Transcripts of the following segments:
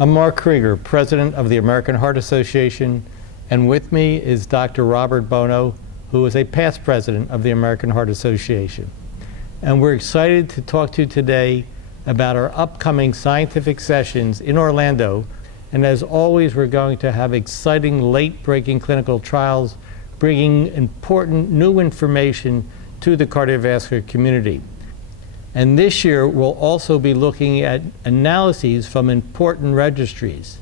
I'm Mark Creager, President of the American Heart Association, and with me is Dr. Robert Bonow, who is a past president of the American Heart Association. And we're excited to talk to you today about our upcoming scientific sessions in Orlando. And as always, we're going to have exciting late-breaking clinical trials, bringing important new information to the cardiovascular community. And this year, we'll also be looking at analyses from important registries.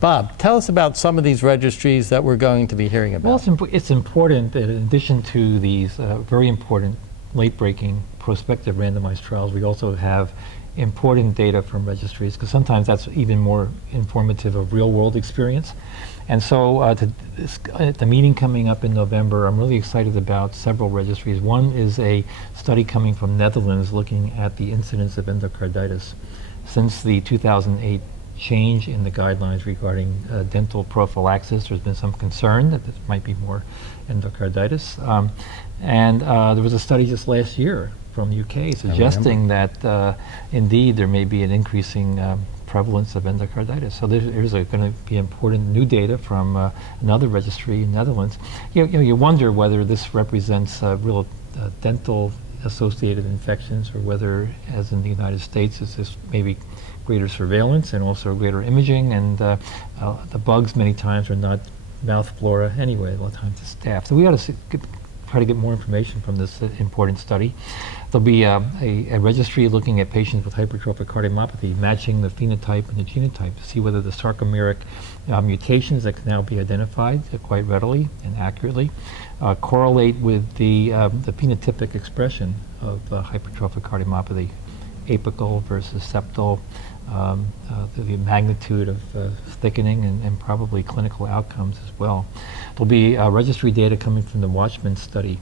Bob, tell us about some of these registries that we're going to be hearing about. Well, it's important that in addition to these very important late-breaking prospective randomized trials, we also have important data from registries, because sometimes that's even more informative of real-world experience. And so at the meeting coming up in November, I'm really excited about several registries. One is a study coming from Netherlands looking at the incidence of endocarditis. Since the 2008 change in the guidelines regarding dental prophylaxis, there's been some concern that there might be more endocarditis. There was a study just last year from the UK suggesting that indeed there may be an increasing prevalence of endocarditis. So there's going to be important new data from another registry in Netherlands. You wonder whether this represents real dental associated infections, or whether, as in the United States, is this maybe greater surveillance and also greater imaging, and the bugs many times are not mouth flora anyway, a lot of times it's staph. So we ought to try to get more information from this important study. There'll be a registry looking at patients with hypertrophic cardiomyopathy, matching the phenotype and the genotype to see whether the sarcomeric mutations that can now be identified quite readily and accurately correlate with the phenotypic expression of hypertrophic cardiomyopathy, apical versus septal, the magnitude of thickening, and probably clinical outcomes as well. There'll be registry data coming from the Watchman study.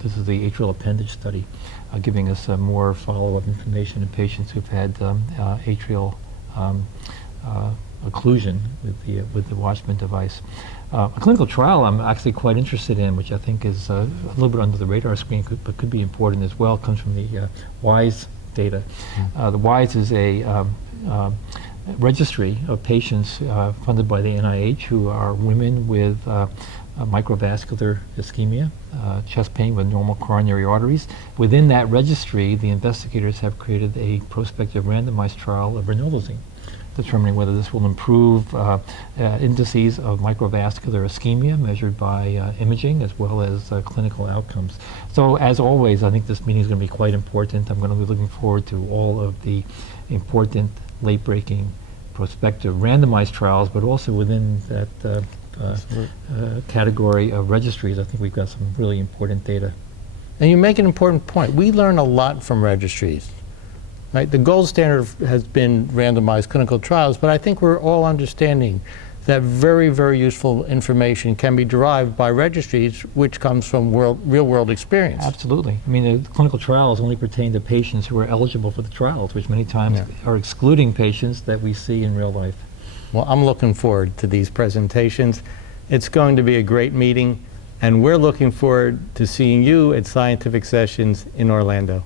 This is the atrial appendage study, giving us more follow-up information in patients who've had atrial occlusion with the Watchman device. A clinical trial I'm actually quite interested in, which I think is a little bit under the radar screen, but could be important as well, comes from the WISE data. The WISE is a registry of patients funded by the NIH who are women with microvascular ischemia, chest pain with normal coronary arteries. Within that registry, the investigators have created a prospective randomized trial of ranolazine, determining whether this will improve indices of microvascular ischemia measured by imaging, as well as clinical outcomes. So as always, I think this meeting is going to be quite important. I'm going to be looking forward to all of the important late-breaking prospective randomized trials, but also within that category of registries, I think we've got some really important data. And you make an important point. We learn a lot from registries. Right? The gold standard has been randomized clinical trials, but I think we're all understanding that very, very useful information can be derived by registries, which comes from real-world experience. Absolutely. I mean, the clinical trials only pertain to patients who are eligible for the trials, which many times are excluding patients that we see in real life. Well, I'm looking forward to these presentations. It's going to be a great meeting, and we're looking forward to seeing you at scientific sessions in Orlando.